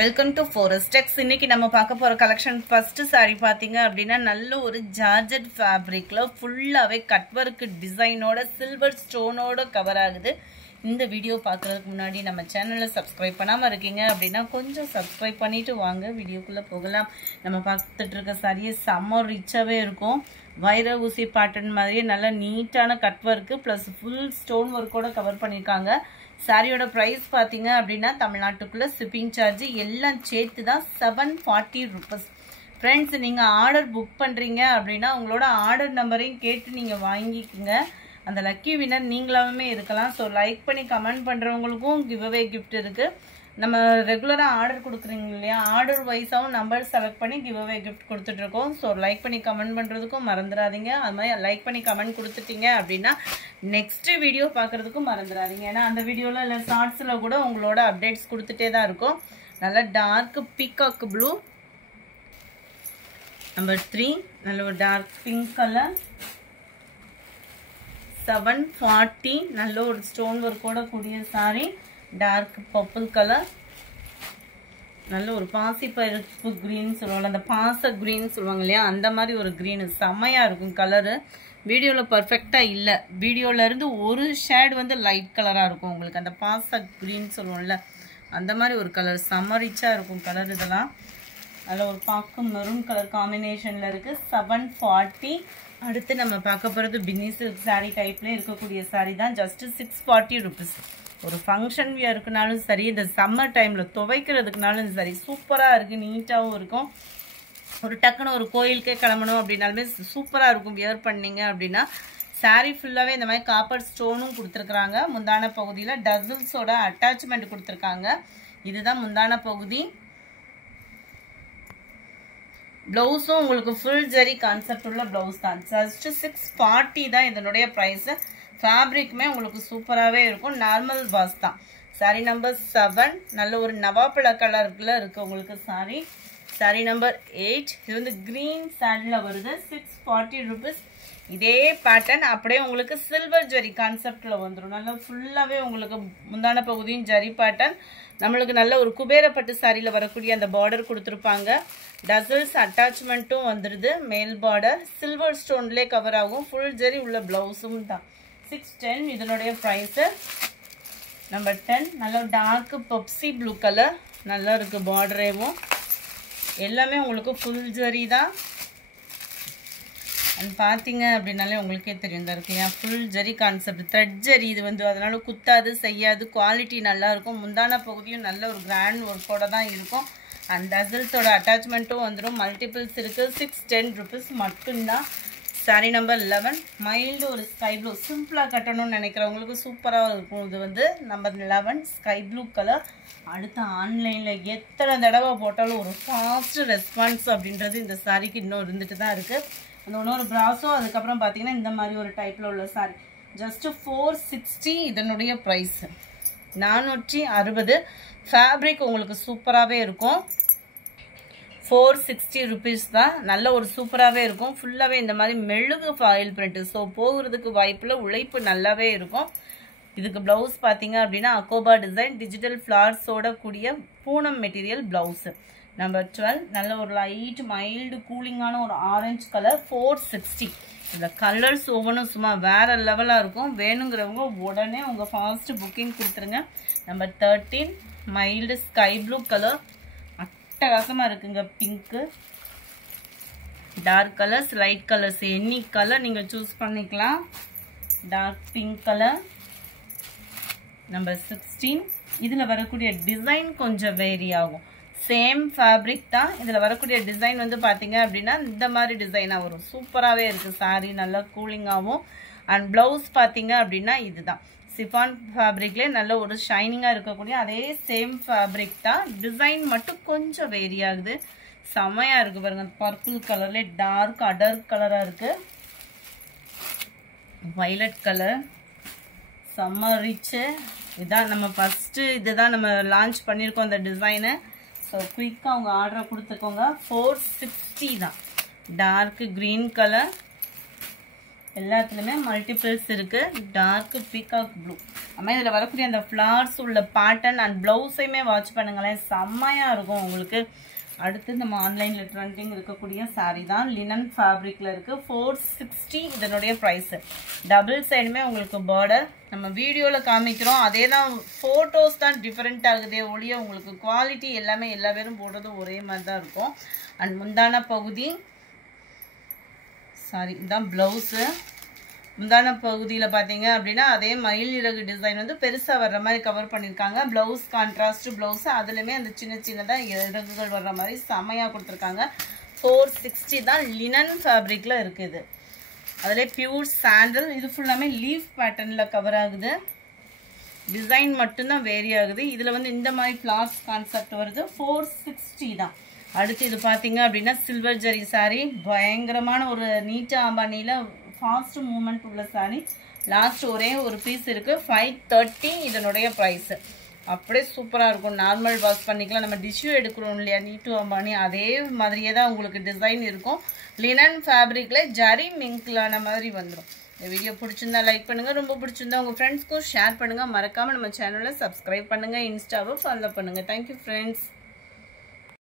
Welcome to forest டெக்ஸ். இன்னைக்கு நம்ம பார்க்க போற கலெக்ஷன் ஃபர்ஸ்ட் சாரி பாத்தீங்க அப்படின்னா நல்ல ஒரு ஜார்ஜெட் ஃபேப்ரிக்ல ஃபுல்லாவே கட் வர்க் டிசைனோட சில்வர் ஸ்டோனோட கவர் ஆகுது. இந்த வீடியோ பார்க்கறதுக்கு முன்னாடி நம்ம சேனலை சப்ஸ்கிரைப் பண்ணாம இருக்கீங்க அப்படின்னா கொஞ்சம் சப்ஸ்கிரைப் பண்ணிட்டு வாங்க வீடியோக்குள்ள போகலாம். நம்ம பார்த்துட்டு இருக்க சாரியே செம்ம ரிச்சாவே இருக்கும். வைர ஊசி பேட்டர்ன் மாதிரியே நல்ல நீட்டான cut work plus full stone ஒர்க்கோட கவர் பண்ணியிருக்காங்க. சாரியோட பிரைஸ் பாத்தீங்க அப்படின்னா தமிழ்நாட்டுக்குள்ள ஷிப்பிங் சார்ஜ் எல்லாம் சேர்த்து தான் 740 rupees. ஃப்ரெண்ட்ஸ், நீங்க ஆர்டர் புக் பண்றீங்க அப்படின்னா உங்களோட ஆர்டர் நம்பரையும் கேட்டு நீங்க வாங்கிக்கோங்க. அந்த லக்கி வின்னர் நீங்களாவே இருக்கலாம். ஸோ லைக் பண்ணி கமெண்ட் பண்றவங்களுக்கும் கிவ் அவே கிஃப்ட் இருக்கு. நம்ம ரெகுலராக ஆர்டர் கொடுக்குறீங்க இல்லையா, ஆர்டர் வைஸாகவும் நம்பர் செலக்ட் பண்ணி கிவ் அவே கிஃப்ட் கொடுத்துட்ருக்கோம். ஸோ லைக் பண்ணி கமெண்ட் பண்ணுறதுக்கும் மறந்துடாதீங்க. அது மாதிரி லைக் பண்ணி கமெண்ட் கொடுத்துட்டீங்க அப்படின்னா நெக்ஸ்ட் வீடியோ பார்க்குறதுக்கும் மறந்துடாதீங்க. ஏன்னா அந்த வீடியோவில் இல்லை ஷார்ட்ஸில் கூட உங்களோட அப்டேட்ஸ் கொடுத்துட்டே தான் இருக்கும். நல்லா டார்க் பீகாக் ப்ளூ நம்பர் 3, நல்ல ஒரு டார்க் பிங்க் கலர் 740, நல்ல ஒரு ஸ்டோன் ஒர்க்கோட கூடிய சாரி. டார்க் பர்பிள் கலர், நல்ல ஒரு பாசி பருப்பு கிரீன் சொல்லுவாங்க, அந்த பாச கிரீன் சொல்லுவாங்க இல்லையா, அந்த மாதிரி ஒரு கிரீன் செம்மையா இருக்கும் கலரு. வீடியோவில் பர்ஃபெக்டா இல்லை, வீடியோல இருந்து ஒரு ஷேட் வந்து லைட் கலரா இருக்கும். உங்களுக்கு அந்த பாச கிரீன் சொல்லுவோம்ல அந்த மாதிரி ஒரு கலர் செம்ம ரிச்சா இருக்கும் கலர். இதெல்லாம் அதில் ஒரு பாக்கு மெரூன் கலர் காம்பினேஷன்ல இருக்கு. 740. அடுத்து நம்ம பார்க்க போறது பின்னி சில்க் சாரி டைப்ல இருக்கக்கூடிய சாரி தான். Just 640 rupees. ஒரு ஃபங்க்ஷன் வியருக்குனாலும் சரி, இந்த சம்மர் டைம்ல துவைக்கிறதுக்குனாலும் சரி சூப்பரா இருக்கு, நீட்டாவும் இருக்கும். ஒரு டக்குன்னு ஒரு கோயிலுக்கே கிளம்பணும் அப்படின்னாலுமே சூப்பரா இருக்கும் வியர் பண்ணீங்க அப்படின்னா. சாரி ஃபுல்லாவே இந்த மாதிரி காப்பர் ஸ்டோனும் கொடுத்துருக்காங்க. முந்தான பகுதியில டசல்ஸோட அட்டாச்மெண்ட் கொடுத்துருக்காங்க. இதுதான் முந்தான பகுதி. பிளவுஸும் உங்களுக்கு ஃபுல் ஜரி கான்செப்ட் உள்ள பிளவுஸ் தான். ஜஸ்ட் 640 தான் இதனுடைய பிரைஸ். ஃபேப்ரிக்குமே உங்களுக்கு சூப்பராகவே இருக்கும். நார்மல் வாஷ் தான். சாரி நம்பர் 7, நல்ல ஒரு நவாப்பழ கலர்ல இருக்கு உங்களுக்கு சாரி. சாரி நம்பர் 8, இது வந்து கிரீன் சாரியில் வருது. 640 rupees. இதே பேட்டர்ன் அப்படியே உங்களுக்கு சில்வர் ஜரி கான்செப்ட்ல வந்துடும். நல்லா ஃபுல்லாகவே உங்களுக்கு முந்தான பகுதியும் ஜரி பேட்டர்ன். நம்மளுக்கு நல்ல ஒரு குபேரப்பட்டு சாரியில் வரக்கூடிய அந்த பார்டர் கொடுத்துருப்பாங்க. டசல்ஸ் அட்டாச்மெண்ட்டும் வந்துடுது. மேல் பார்டர் சில்வர் ஸ்டோன்லேயே கவர் ஆகும். ஃபுல் ஜரி உள்ள பிளவுஸும் தான். 610 இதனுடைய ப்ரைஸு. நம்பர் 10, நல்ல டார்க் பெப்சி ப்ளூ கலர், நல்லா இருக்கு பார்டரேவும். எல்லாமே உங்களுக்கு ஃபுல் ஜரி தான். அண்ட் பார்த்தீங்க அப்படின்னாலே உங்களுக்கே தெரியும் தான் இருக்கு இல்லையா, full zari concept, thread zari. இது வந்து அதனால குத்தாது செய்யாது, குவாலிட்டி நல்லா இருக்கும். முந்தான பகுதியும் நல்ல ஒரு கிராண்ட் ஒர்க்கோட தான் இருக்கும். அண்ட் டசல்ஸோட அட்டாச்மெண்ட்டும் வந்துடும். மல்டிபிள்ஸ் இருக்கு. 610 rupees மட்டும்தான். சாரி நம்பர் 11, மைல்டு ஒரு ஸ்கை ப்ளூ, சிம்பிளாக கட்டணும்னு நினைக்கிறவங்களுக்கு சூப்பராக இருக்கும். இது வந்து நம்பர் 11 ஸ்கை ப்ளூ கலர். அடுத்து ஆன்லைனில் எத்தனை தடவை போட்டாலும் ஒரு ஃபாஸ்ட் ரெஸ்பான்ஸ் அப்படின்றது இந்த சாரிக்கு இன்னும் இருந்துட்டு தான் இருக்குது. அந்த இன்னொரு ப்ராஸோ, அதுக்கப்புறம் பார்த்தீங்கன்னா இந்த மாதிரி ஒரு டைப்பில் உள்ள சாரி. ஜஸ்ட்டு 460 இதனுடைய ப்ரைஸ். 460. ஃபேப்ரிக் உங்களுக்கு சூப்பராகவே இருக்கும். 460 rupees தான். நல்ல ஒரு சூப்பராகவே இருக்கும். ஃபுல்லாகவே இந்த மாதிரி மெழுகு ஃபாயில் பிரிண்ட். ஸோ போகிறதுக்கு வாய்ப்பில் உழைப்பு நல்லாவே இருக்கும். இதுக்கு பிளவுஸ் பார்த்தீங்க அப்படின்னா அக்கோபா டிசைன் டிஜிட்டல் ஃப்ளார்ஸோட கூடிய பூனம் மெட்டீரியல் பிளவுஸ். நம்பர் 12, நல்ல ஒரு லைட் மைல்டு கூலிங்கான ஒரு ஆரஞ்சு கலர். 460. இந்த கலர்ஸ் ஒவ்வொன்றும் சும்மா வேற லெவலாக இருக்கும். வேணுங்கிறவங்க உடனே உங்கள் ஃபாஸ்ட் புக்கிங் கொடுத்துருங்க. Number 13, mild sky blue colour, அட்டகாசமாக இருக்குங்க. Pink, dark colours, light colours, any colour நீங்கள் சூஸ் பண்ணிக்கலாம். Dark pink colour. நம்பர் 16, இதில் வரக்கூடிய டிசைன் கொஞ்சம் வேரி ஆகும். சேம் ஃபேப்ரிக் தான். இதில் வரக்கூடிய டிசைன் வந்து பார்த்தீங்க அப்படின்னா இந்த மாதிரி டிசைனாக வரும். சூப்பராகவே இருக்குது சாரி, நல்லா கூலிங்காகவும். அண்ட் ப்ளவுஸ் பார்த்தீங்க அப்படின்னா இதுதான் சிஃபான் ஃபேப்ரிக்லேயே நல்ல ஒரு ஷைனிங்காக இருக்கக்கூடிய அதே சேம் ஃபேப்ரிக் தான். டிசைன் மட்டும் கொஞ்சம் வேரி ஆகுது. செம்மையாக இருக்குது பாருங்க. பர்பிள் கலர்லேயே டார்க் அடர் கலராக இருக்குது. வைலட் கலர் செம்ம ரிச்சு. இதுதான் நம்ம ஃபஸ்ட்டு இதுதான் நம்ம லான்ச் பண்ணியிருக்கோம் இந்த டிசைனு. ஸோ குயிக்காக அவங்க ஆர்டரை கொடுத்துக்கோங்க. 460 தான். டார்க் க்ரீன் கலர், எல்லாத்துலயுமே மல்டிபிள்ஸ் இருக்கு. Dark peacock blue. அம்மா இதுல வரக்கூடிய அந்த ஃப்ளவர்ஸ் உள்ள பேட்டர்ன் அண்ட் பிளவுஸையுமே வாட்ச் பண்ணுங்களேன், செம்மையா இருக்கும் உங்களுக்கு. அடுத்து நம்ம ஆன்லைன்ல ட்ரெண்டிங் இருக்கக்கூடிய சாரீ தான். லினன் ஃபேப்ரிக்ல இருக்கு. 460 இதனுடைய பிரைஸ். டபுள் சைடுமே உங்களுக்கு பார்டர். நம்ம வீடியோல காமிக்கிறோம், அதே தான் போட்டோஸ் தான் டிஃபரெண்ட் ஆகுதே ஒழிய உங்களுக்கு குவாலிட்டி எல்லாமே எல்லா பேரும் போடுறது ஒரே மாதிரி தான் இருக்கும். அண்ட் முந்தான பகுதி சாரி இதுதான் பிளவுஸு. முந்தான பகுதியில் பார்த்தீங்க அப்படின்னா அதே மயில் இறகு டிசைன் வந்து பெருசாக வர்ற மாதிரி கவர் பண்ணியிருக்காங்க. ப்ளவுஸ் கான்ட்ராஸ்ட் ப்ளவுஸ், அதுலேயுமே அந்த சின்ன சின்னதாக இறகுகள் வர்ற மாதிரி செமையாக கொடுத்துருக்காங்க. 460 தான். லினன் ஃபேப்ரிக்கில் இருக்குது. அதிலே பியூர் சாண்டல். இது ஃபுல்லாமே லீஃப் பேட்டர்னில் கவர் ஆகுது. டிசைன் மட்டும்தான் வேரி ஆகுது. இதில் வந்து இந்த மாதிரி ஃப்ளார்ஸ் கான்செப்ட் வருது. 460 தான். அடுத்து இது பார்த்தீங்க அப்படின்னா சில்வர் ஜரி சாரீ. பயங்கரமான ஒரு நீட்டா அம்பானியில் ஃபாஸ்ட் மூவ்மெண்ட் உள்ள சாரீ. லாஸ்ட் ஒரே ஒரு பீஸ் இருக்கு. 530 இதனுடைய ப்ரைஸ். அப்படியே சூப்பராக இருக்கும். நார்மல் வாஷ் பண்ணிக்கலாம். நம்ம டிஷ்யூ எடுக்கிறோம் இல்லையா நீட்டு அம்பானி, அதே மாதிரியே தான் உங்களுக்கு டிசைன் இருக்கும். லினன் ஃபேப்ரிக்ல ஜரி மிங்க்லான மாதிரி வந்துடும். இந்த வீடியோ பிடிச்சிருந்தா லைக் பண்ணுங்க, ரொம்ப பிடிச்சிருந்தா உங்க ஃப்ரெண்ட்ஸ்க்கும் ஷேர் பண்ணுங்க. மறக்காம நம்ம சேனலை சப்ஸ்கிரைப் பண்ணுங்க, இன்ஸ்டாவை ஃபாலோ பண்ணுங்க. Thank you friends.